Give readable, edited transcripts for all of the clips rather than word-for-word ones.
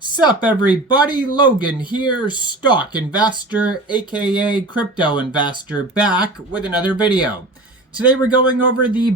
Sup everybody, Logan here, stock investor aka crypto investor, back with another video. Today we're going over the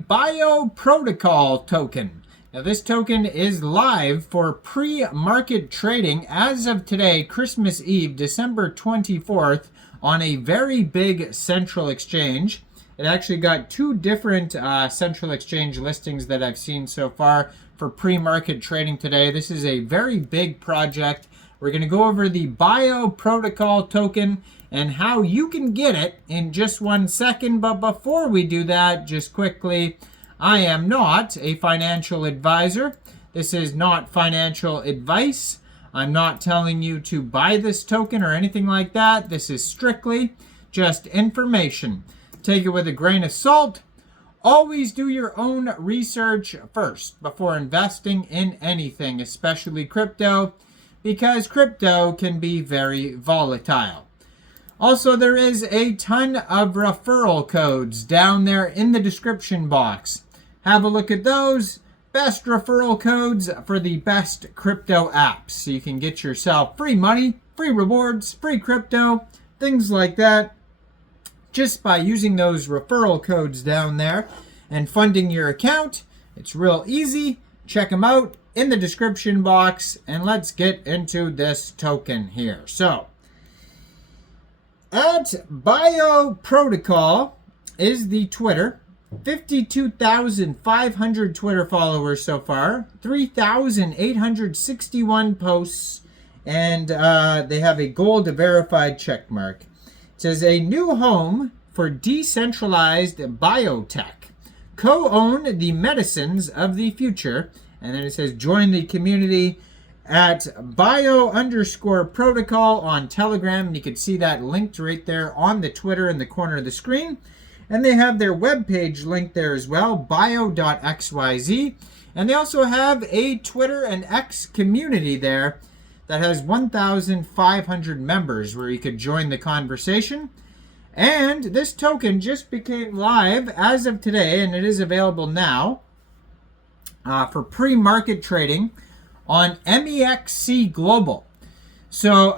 Protocol token. Now this token is live for pre-market trading as of today, Christmas Eve, December 24th, on a very big central exchange. It actually got two different central exchange listings that I've seen so far for pre-market trading today. This is a very big project. We're going to go over the Protocol token and how you can get it in just 1 second. But before we do that, just quickly, I am not a financial advisor. This is not financial advice. I'm not telling you to buy this token or anything like that. This is strictly just information. Take it with a grain of salt. Always do your own research first before investing in anything, especially crypto, because crypto can be very volatile. Also, there is a ton of referral codes down there in the description box. Have a look at those. Best referral codes for the best crypto apps. So you can get yourself free money, free rewards, free crypto, things like that, just by using those referral codes down there and funding your account. It's real easy. Check them out in the description box, and let's get into this token here. So, at Protocol is the Twitter. 52,500 Twitter followers so far, 3,861 posts, and they have a gold verified check mark. It says a new home for decentralized biotech. Co-own the medicines of the future. And then it says join the community at bio_protocol on Telegram. And you can see that linked right there on the Twitter in the corner of the screen. And they have their webpage linked there as well, bio.xyz. And they also have a Twitter and X community there that has 1,500 members where you could join the conversation. And this token just became live as of today, and it is available now for pre-market trading on Mexc Global. So,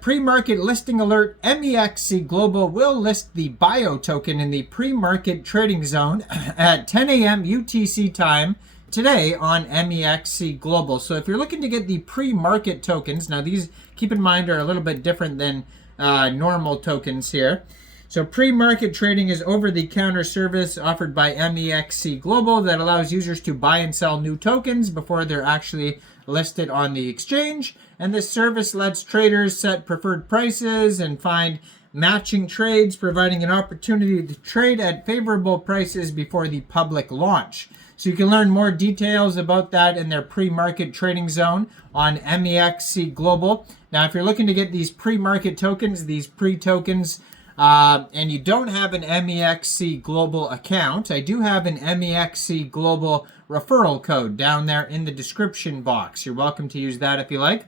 pre-market listing alert, Mexc Global will list the Bio token in the pre-market trading zone at 10 a.m. UTC time today on Mexc Global. So if you're looking to get the pre-market tokens, now these, keep in mind, are a little bit different than normal tokens here. So pre-market trading is over-the-counter service offered by Mexc Global that allows users to buy and sell new tokens before they're actually listed on the exchange. And this service lets traders set preferred prices and find matching trades, providing an opportunity to trade at favorable prices before the public launch. So you can learn more details about that in their pre-market trading zone on Mexc Global. Now, if you're looking to get these pre-market tokens, these pre-tokens, and you don't have an Mexc Global account, I do have an Mexc Global referral code down there in the description box. You're welcome to use that if you like.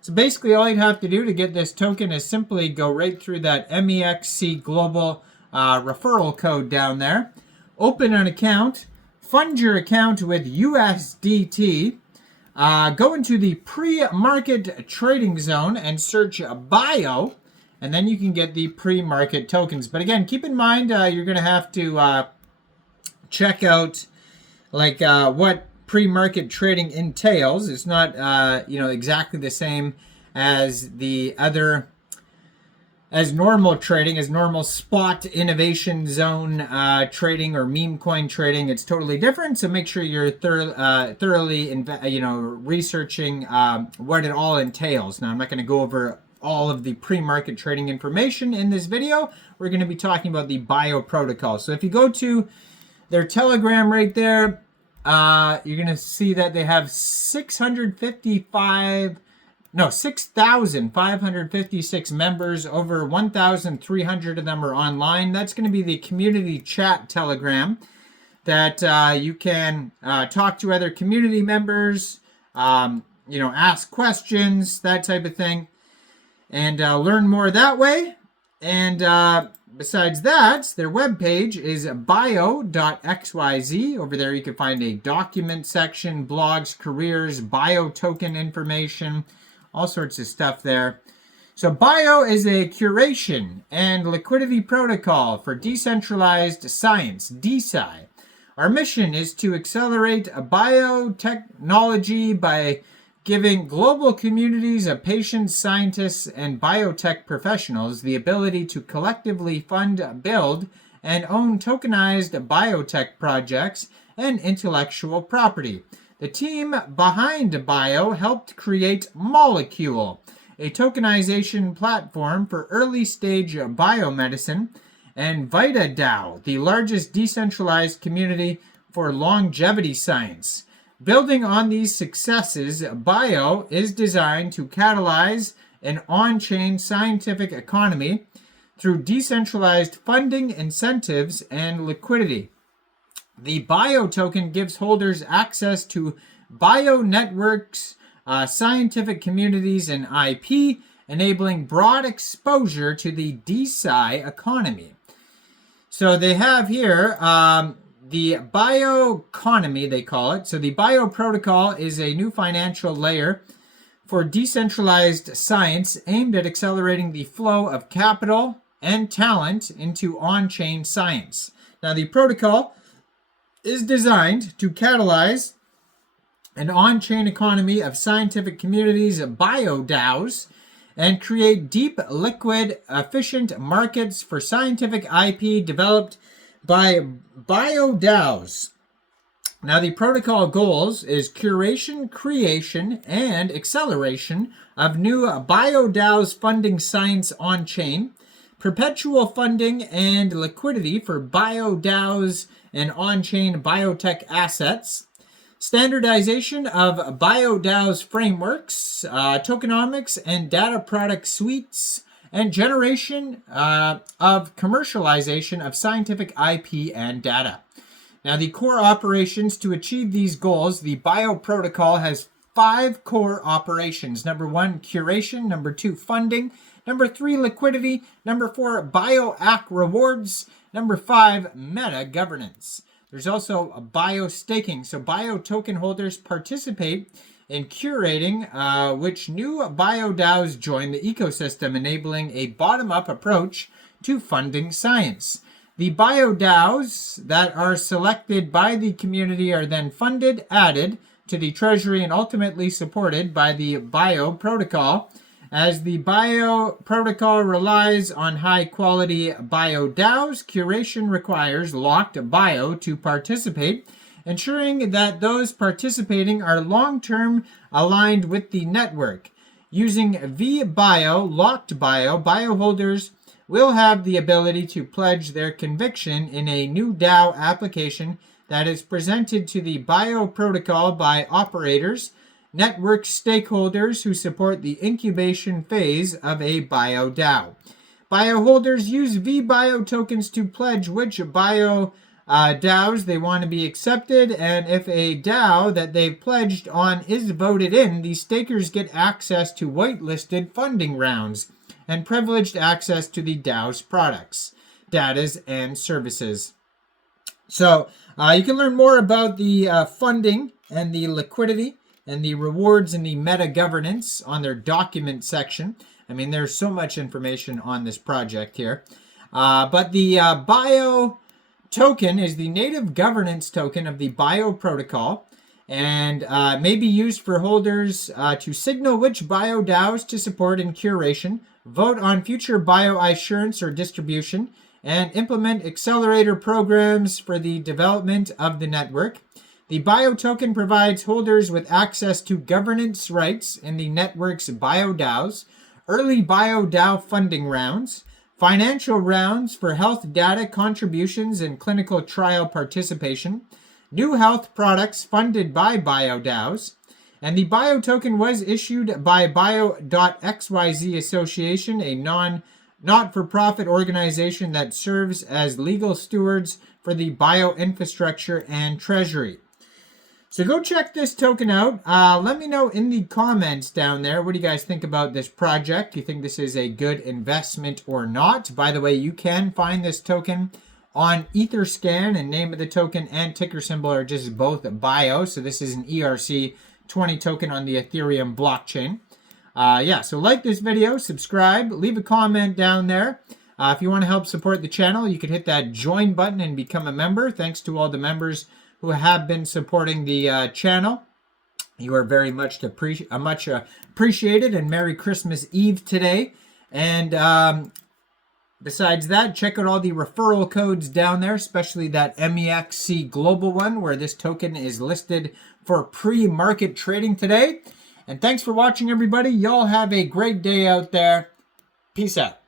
So basically all you'd have to do to get this token is simply go right through that Mexc Global referral code down there, open an account, fund your account with USDT, go into the pre-market trading zone and search Bio, and then you can get the pre-market tokens. But again, keep in mind, you're going to have to check out what pre-market trading entails. It's not exactly the same as the other, as normal trading, as normal spot innovation zone trading or meme coin trading. It's totally different. So make sure you're thoroughly researching what it all entails. Now I'm not going to go over all of the pre-market trading information in this video. We're going to be talking about the Bio protocol. So if you go to their Telegram right there, you're going to see that they have 6,556 members. Over 1,300 of them are online. That's going to be the community chat Telegram that you can talk to other community members, ask questions, that type of thing, and learn more that way. And besides that, their webpage is bio.xyz. Over there you can find a document section, blogs, careers, bio token information, all sorts of stuff there. So BIO is a curation and liquidity protocol for decentralized science, DeSci. Our mission is to accelerate biotechnology by giving global communities of patients, scientists, and biotech professionals the ability to collectively fund, build, and own tokenized biotech projects and intellectual property. The team behind BIO helped create Molecule, a tokenization platform for early-stage biomedicine, and VitaDAO, the largest decentralized community for longevity science. Building on these successes, BIO is designed to catalyze an on-chain scientific economy through decentralized funding, incentives, and liquidity. The BIO token gives holders access to bio networks, scientific communities, and IP, enabling broad exposure to the DeSci economy. So they have here the bioeconomy, they call it. So the BIO protocol is a new financial layer for decentralized science aimed at accelerating the flow of capital and talent into on-chain science. Now, the protocol is designed to catalyze an on-chain economy of scientific communities, BioDAOs, and create deep, liquid, efficient markets for scientific IP developed by BioDAOs. Now, the protocol goals is curation, creation, and acceleration of new BioDAOs funding science on-chain, perpetual funding and liquidity for BioDAOs and on-chain biotech assets, standardization of BioDAOs frameworks, tokenomics and data product suites, and generation of commercialization of scientific IP and data. Now, the core operations to achieve these goals, the BIO protocol has 5 core operations. Number 1, curation. Number 2, funding. Number 3, liquidity. Number 4, BioAC rewards. Number 5, meta governance. There's also a BIO staking. So BIO token holders participate in curating which new BioDAOs join the ecosystem, enabling a bottom-up approach to funding science. The BioDAOs that are selected by the community are then funded, added to the treasury, and ultimately supported by the BIO protocol. As the BIO protocol relies on high-quality BioDAOs, curation requires locked BIO to participate, ensuring that those participating are long-term aligned with the network. Using vBIO, locked BIO holders will have the ability to pledge their conviction in a new DAO application that is presented to the BIO protocol by operators, network stakeholders who support the incubation phase of a BIO DAO. BIO holders use vBIO tokens to pledge which BIO DAOs they want to be accepted, and if a DAO that they've pledged on is voted in, the stakers get access to whitelisted funding rounds and privileged access to the DAO's products, data, and services. So you can learn more about the funding and the liquidity and the rewards and the meta governance on their document section. I mean, there's so much information on this project here. But the BIO token is the native governance token of the BIO protocol, and may be used for holders to signal which BIO DAOs to support in curation, vote on future BIO assurance or distribution, and implement accelerator programs for the development of the network. The BIO token provides holders with access to governance rights in the network's BIO DAOs, early BIO DAO funding rounds, financial rounds for health data contributions and clinical trial participation, new health products funded by BIO DAOs, and the BIO token was issued by Bio.xyz Association, a not-for-profit organization that serves as legal stewards for the BIO infrastructure and treasury. So go check this token out. Let me know in the comments down there, what do you guys think about this project? Do you think this is a good investment or not? By the way, you can find this token on Etherscan, and name of the token and ticker symbol are just both BIO. So this is an ERC20 token on the Ethereum blockchain. Yeah, so like this video, subscribe, leave a comment down there. If you want to help support the channel, you can hit that join button and become a member. Thanks to all the members who have been supporting the channel. You are very much appreciated, and Merry Christmas Eve today. And besides that, check out all the referral codes down there, especially that MEXC Global one, where this token is listed for pre-market trading today. And thanks for watching, everybody. Y'all have a great day out there. Peace out.